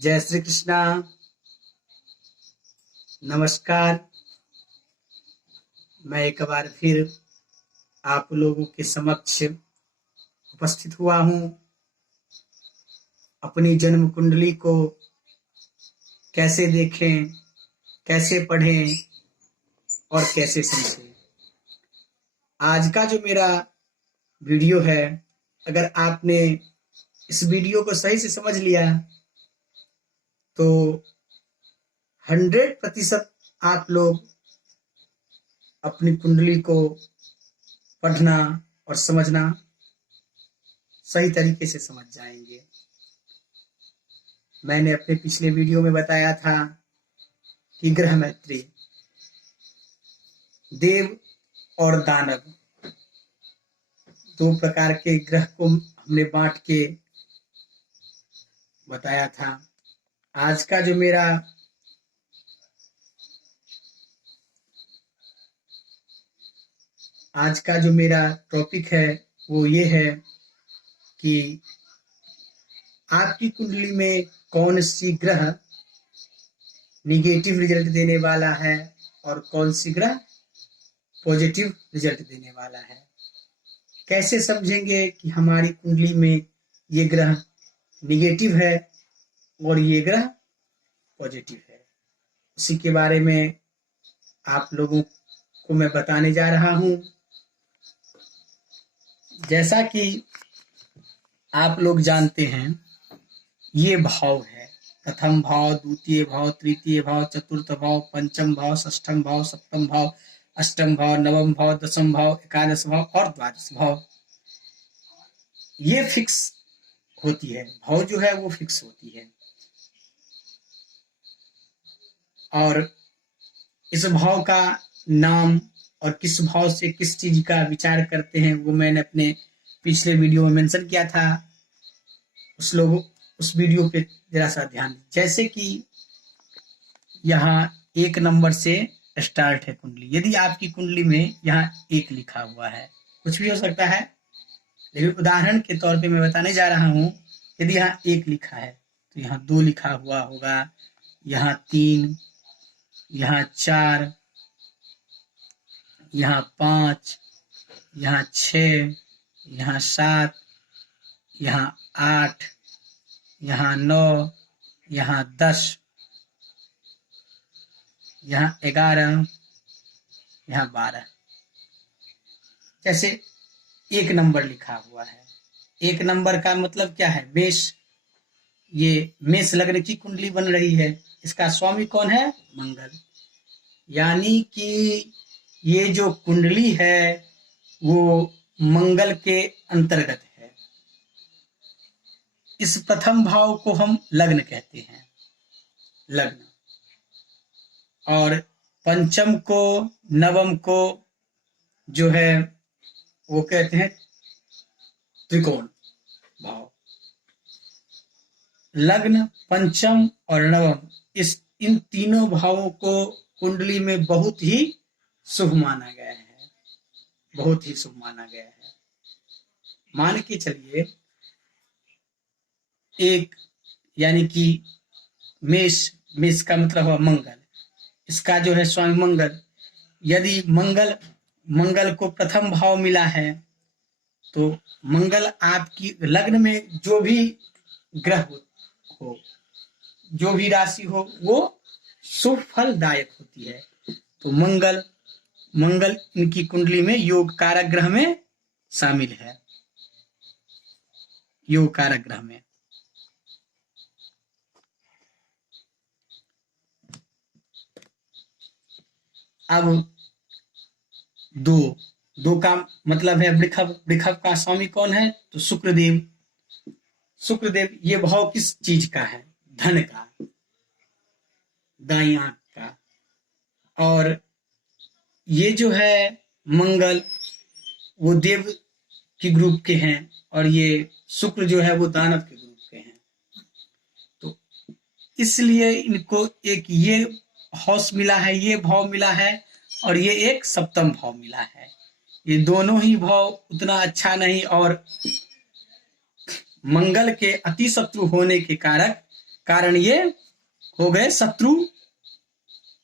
जय श्री कृष्णा। नमस्कार। मैं एक बार फिर आप लोगों के समक्ष उपस्थित हुआ हूँ। अपनी जन्म कुंडली को कैसे देखें, कैसे पढ़ें और कैसे समझें। आज का जो मेरा वीडियो है, अगर आपने इस वीडियो को सही से समझ लिया तो 100% आप लोग अपनी कुंडली को पढ़ना और समझना सही तरीके से समझ जाएंगे। मैंने अपने पिछले वीडियो में बताया था कि ग्रह मैत्री, देव और दानव, दो प्रकार के ग्रह को हमने बांट के बताया था। आज का जो मेरा टॉपिक है वो ये है कि आपकी कुंडली में कौन सी ग्रह निगेटिव रिजल्ट देने वाला है और कौन सी ग्रह पॉजिटिव रिजल्ट देने वाला है। कैसे समझेंगे कि हमारी कुंडली में ये ग्रह निगेटिव है और ये ग्रह पॉजिटिव है, उसी के बारे में आप लोगों को मैं बताने जा रहा हूं। जैसा कि आप लोग जानते हैं, ये भाव है, प्रथम भाव, द्वितीय भाव, तृतीय भाव, चतुर्थ भाव, पंचम भाव, षष्ठम भाव, सप्तम भाव, अष्टम भाव, नवम भाव, दसम भाव, एकादश भाव और द्वादश भाव। ये फिक्स होती है, भाव जो है वो फिक्स होती है। और इस भाव का नाम और किस भाव से किस चीज का विचार करते हैं वो मैंने अपने पिछले वीडियो में मेंशन किया था। उस वीडियो पे जरा सा ध्यान दें। जैसे कि यहाँ 1 नंबर से स्टार्ट है कुंडली। यदि आपकी कुंडली में यहाँ 1 लिखा हुआ है, कुछ भी हो सकता है, लेकिन उदाहरण के तौर पे मैं बताने जा रहा हूँ। यदि यहाँ 1 लिखा है तो यहाँ 2 लिखा हुआ होगा, यहाँ 3, यहाँ 4, यहाँ 5, यहाँ 6, यहाँ 7, यहाँ 8, यहाँ 9, यहाँ 10, यहाँ 11, यहाँ 12। जैसे 1 नंबर लिखा हुआ है। 1 नंबर का मतलब क्या है? मेष। ये मेष लग्न की कुंडली बन रही है। इसका स्वामी कौन है? मंगल। यानी कि ये जो कुंडली है वो मंगल के अंतर्गत है। इस प्रथम भाव को हम लग्न कहते हैं, लग्न। और पंचम को, नवम को जो है वो कहते हैं त्रिकोण भाव। लग्न, पंचम और नवम, इन तीनों भावों को कुंडली में बहुत ही शुभ माना गया है, बहुत ही शुभ माना गया है। मान के चलिए, एक यानी कि मेष का मतलब है मंगल। इसका जो है स्वामी मंगल। यदि मंगल को प्रथम भाव मिला है तो मंगल आपकी लग्न में जो भी ग्रह हो, जो भी राशि हो, वो शुभ फलदायक होती है। तो मंगल इनकी कुंडली में योग कारक ग्रह में शामिल है, योग कारक ग्रह में। अब दो का मतलब है वृषभ। वृषभ का स्वामी कौन है? तो शुक्रदेव। शुक्रदेव, ये भाव किस चीज का है? धन का, दाई आंख का। और ये जो है मंगल, वो देव की ग्रुप के हैं, और ये शुक्र जो है वो दानव के ग्रुप के हैं। तो इसलिए इनको एक ये हाउस मिला है, ये भाव मिला है, और ये एक सप्तम भाव मिला है। ये दोनों ही भाव उतना अच्छा नहीं, और मंगल के अति शत्रु होने के कारण कारण ये हो गए शत्रु,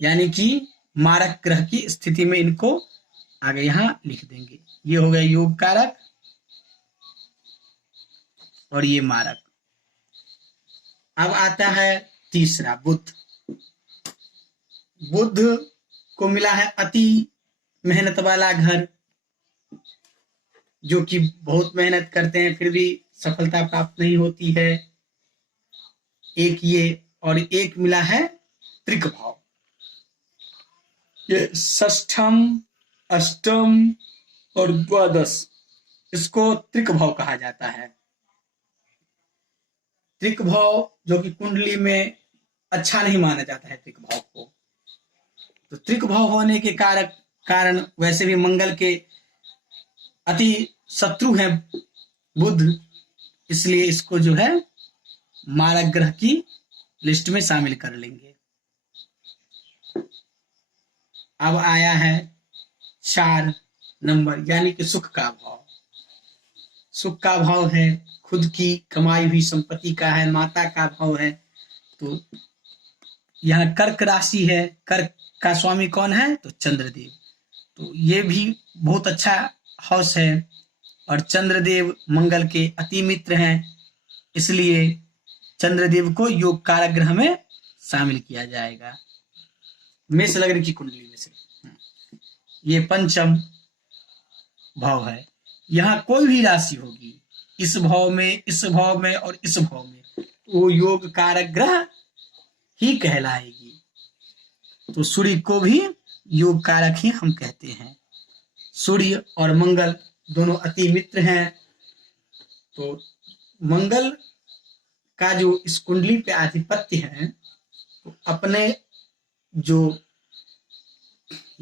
यानी कि मारक ग्रह की स्थिति में इनको आगे यहां लिख देंगे। ये हो गए योग कारक और ये मारक। अब आता है तीसरा बुध। बुध को मिला है अति मेहनत वाला घर, जो कि बहुत मेहनत करते हैं फिर भी सफलता प्राप्त नहीं होती है, एक ये। और एक मिला है त्रिक भाव। ये षष्ठम, अष्टम और द्वादश, इसको त्रिक भाव कहा जाता है। त्रिक भाव जो कि कुंडली में अच्छा नहीं माना जाता है त्रिक भाव को। तो त्रिक भाव होने के कारण वैसे भी मंगल के अति शत्रु हैं बुध, इसलिए इसको जो है मारक ग्रह की लिस्ट में शामिल कर लेंगे। अब आया है 4 नंबर, यानी कि सुख का भाव। सुख का भाव है खुद की कमाई हुई संपत्ति का है, माता का भाव है। तो यहाँ कर्क राशि है, कर्क का स्वामी कौन है? तो चंद्रदेव। तो ये भी बहुत अच्छा हाउस है और चंद्रदेव मंगल के अति मित्र हैं, इसलिए चंद्रदेव को योग कारक ग्रह में शामिल किया जाएगा मेष लग्न की कुंडली में से। ये पंचम भाव है। यहाँ कोई भी राशि होगी इस भाव में, इस भाव में और इस भाव में, वो योग कारक ग्रह ही कहलाएगी। तो सूर्य को भी योग कारक ही हम कहते हैं। सूर्य और मंगल दोनों अति मित्र हैं। तो मंगल का जो इस कुंडली पे आधिपत्य है, तो अपने जो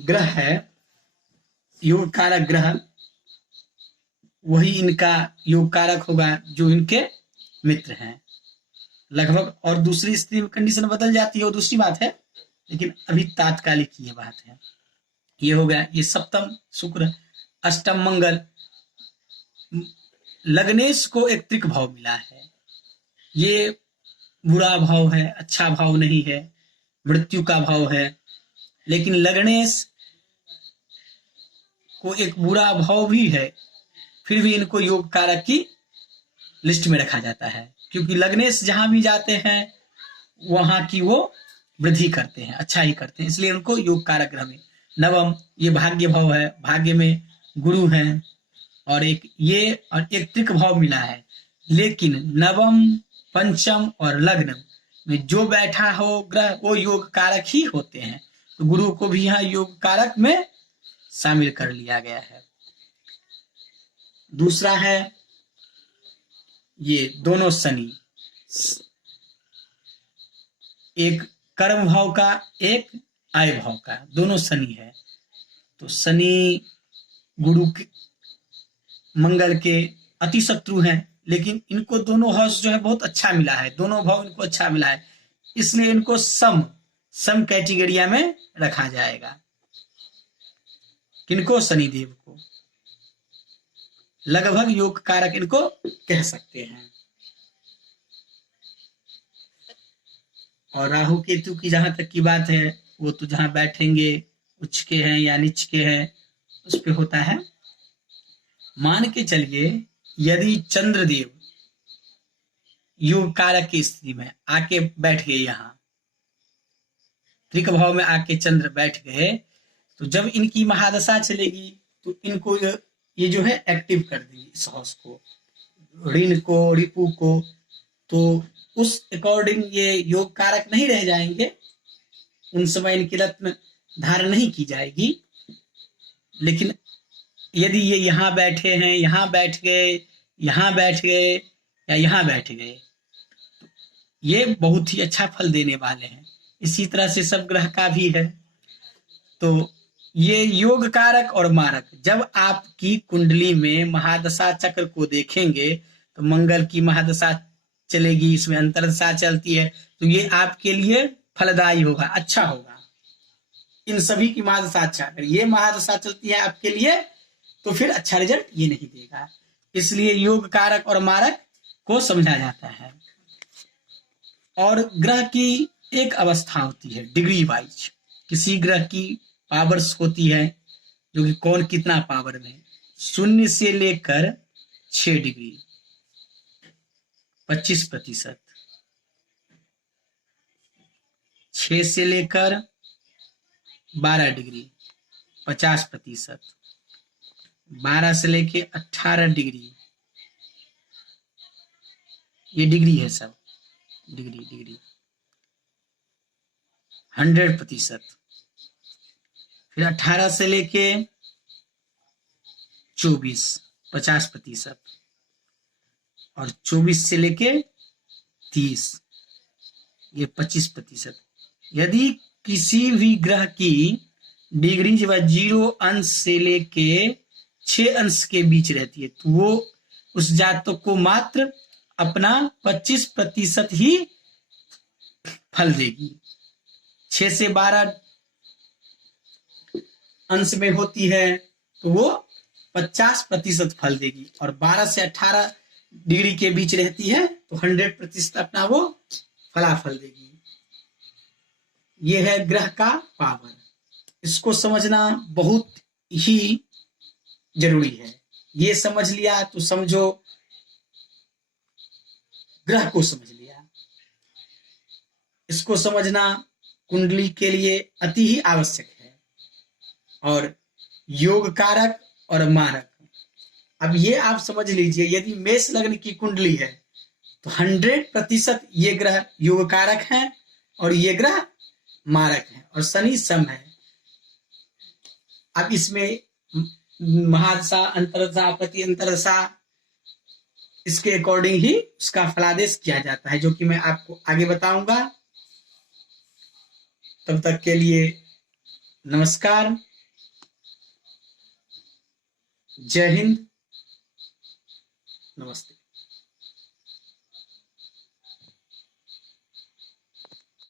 ग्रह है योग कारक ग्रह, वही इनका योग कारक होगा जो इनके मित्र हैं लगभग। और दूसरी स्थिति में कंडीशन बदल जाती है, वो दूसरी बात है, लेकिन अभी तात्कालिक ये बात है। ये हो गया, ये सप्तम शुक्र, अष्टम मंगल। लग्नेश को एक त्रिक भाव मिला है। ये बुरा भाव है, अच्छा भाव नहीं है, मृत्यु का भाव है। लेकिन लग्नेश को एक बुरा भाव भी है, फिर भी इनको योग कारक की लिस्ट में रखा जाता है, क्योंकि लग्नेश जहां भी जाते हैं वहां की वो वृद्धि करते हैं, अच्छा ही करते हैं, इसलिए उनको योग कारक ग्रह में। नवम, ये भाग्य भाव है, भाग्य में गुरु हैं। और एक ये और एक त्रिक भाव मिला है, लेकिन नवम, पंचम और लग्न में जो बैठा हो ग्रह वो योग कारक ही होते हैं। तो गुरु को भी यहाँ योग कारक में शामिल कर लिया गया है। दूसरा है ये दोनों शनि, एक कर्म भाव का, एक आय भाव का, दोनों शनि है। तो शनि गुरु के, मंगल के अति शत्रु हैं, लेकिन इनको दोनों हाउस जो है बहुत अच्छा मिला है, दोनों भाव इनको अच्छा मिला है, इसलिए इनको सम कैटेगरिया में रखा जाएगा। किनको? शनिदेव को। लगभग योग कारक इनको कह सकते हैं। और राहु केतु की जहां तक की बात है, वो तो जहां बैठेंगे उच्च के हैं या नीच के हैं उस पे होता है। मान के चलिए यदि चंद्रदेव योग कारक की स्थिति में आके बैठ गए, यहाँ त्रिक भाव में आके चंद्र बैठ गए, तो जब इनकी महादशा चलेगी तो इनको ये जो है एक्टिव कर देगी इस हाउस को, ऋण को, रिपु को। तो उस अकॉर्डिंग ये योग कारक नहीं रह जाएंगे, उन समय इनकी रत्न धारण नहीं की जाएगी। लेकिन यदि ये यहाँ बैठे हैं, यहाँ बैठ गए, यहाँ बैठ गए या यहाँ बैठ गए, ये बहुत ही अच्छा फल देने वाले हैं। इसी तरह से सब ग्रह का भी है। तो ये योग कारक और मारक जब आपकी कुंडली में महादशा चक्र को देखेंगे, तो मंगल की महादशा चलेगी, इसमें अंतरदशा चलती है, तो ये आपके लिए फलदायी होगा, अच्छा होगा। इन सभी की महादशा अच्छा, अगर ये महादशा चलती है आपके लिए तो फिर अच्छा रिजल्ट ये नहीं देगा। इसलिए योग कारक और मारक को समझा जाता है। और ग्रह की एक अवस्था होती है डिग्री वाइज, किसी ग्रह की पावर्स होती है जो कि कौन कितना पावर में, 0 से लेकर 6 डिग्री 25%, 6 से लेकर 12 डिग्री 50%, 12 से लेके 18 डिग्री, ये डिग्री है सब, डिग्री 100%, फिर 18 से लेके 24 50%, और 24 से लेके 30 ये 25%। यदि किसी भी ग्रह की डिग्री जब 0 अंश से लेके 6 अंश के बीच रहती है तो वो उस जातक को मात्र अपना 25% ही फल देगी। 6 से 12 अंश में होती है तो वो 50% फल देगी, और 12 से 18 डिग्री के बीच रहती है तो 100% अपना वो फलाफल देगी। ये है ग्रह का पावर, इसको समझना बहुत ही जरूरी है। ये समझ लिया तो समझो ग्रह को समझ लिया। इसको समझना कुंडली के लिए अति ही आवश्यक है। और योग कारक और मारक, अब ये आप समझ लीजिए, यदि मेष लग्न की कुंडली है तो 100% ये ग्रह योग कारक है और ये ग्रह मारक है, और शनि सम है। अब इसमें महादशा अंतरदशा प्रति अंतरदशा इसके अकॉर्डिंग ही उसका फलादेश किया जाता है, जो कि मैं आपको आगे बताऊंगा। तब तक के लिए नमस्कार, जय हिंद, नमस्ते।